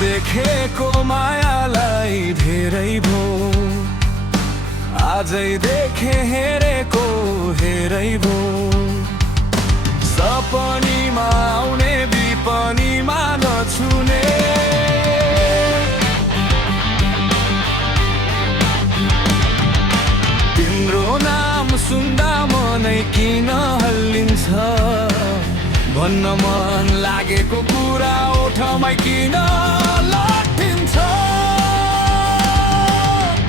नदेखेको मायालाई धेरै भो आजै देखे हेरेको हेरै भो सपनीमा आउने विपनीमा नछुने तिम्रो नाम सुन्दा मनै किन हल्लिन्छ भन्न मन लागेको कुरा ओठमै किन लट्ठिन्छ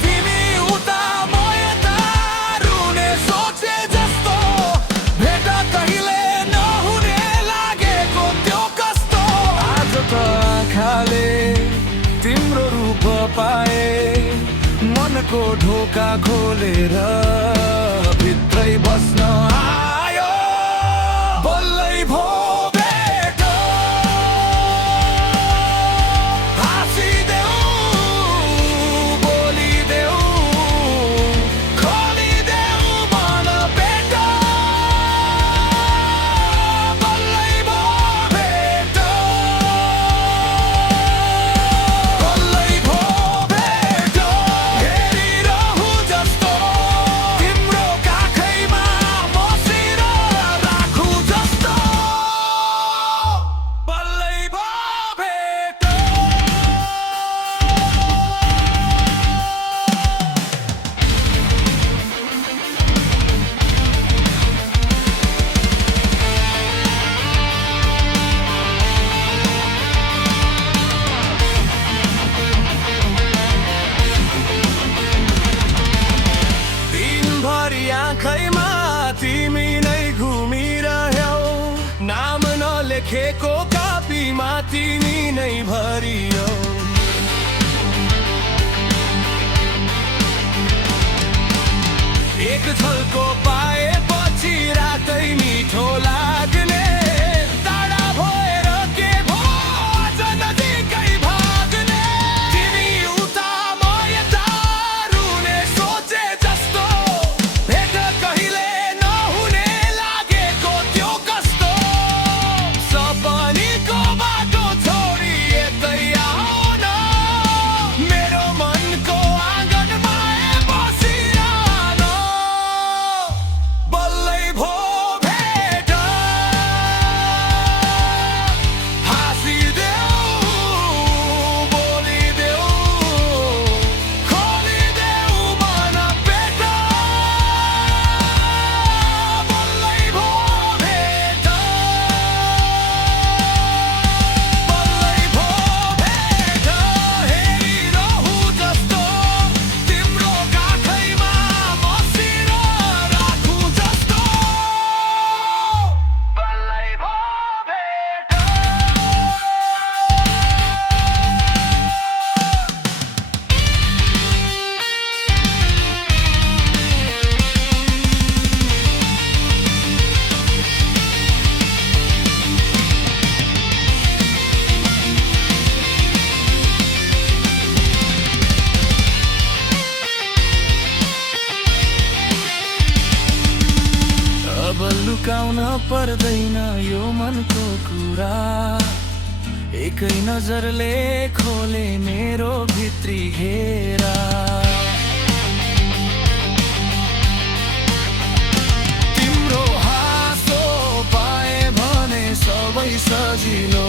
तिमी उता म यता रुने सोचे जस्तो भेट कहिले नहुने लागेको त्यो कस्तो आज त आँखाले तिम्रो रूप पाए मनको ढोका खोलेर भित्रै बस्न आयो बल्लै भो आँखैमा तिमी नै घुमिरह्यौ नाम नलेखेको कापीमा तिमी नै भरियौ एक झल्को पाएपछि रातै मिठो लाग्ने टाढा भएर के भो अझ नजिकै भाग्ने तिमी उता म यता रुने सोचे जस्तो भेट कहिले नहुने लागेको त्यो कस्तो सपनीको बाटो छोडी यतै आऊ न मेरो मनको आँगनमा बसिरहन बल्लै भो भेट हाँसिदेऊ बोलिदेऊ खोलिदेऊ मन पेट बल्लै भो भेट बल्लै भो भेट हेरिरहु जस्तो तिम्रो काखैमा बसिर राखु जस्तो बल्लै भो भेट अब लुकाउन पर्दैन यो मनको कुरा एकै नजरले खोले मेरो भित्री घेरा तिम्रो हाँसो पाए भने सबै सजिलो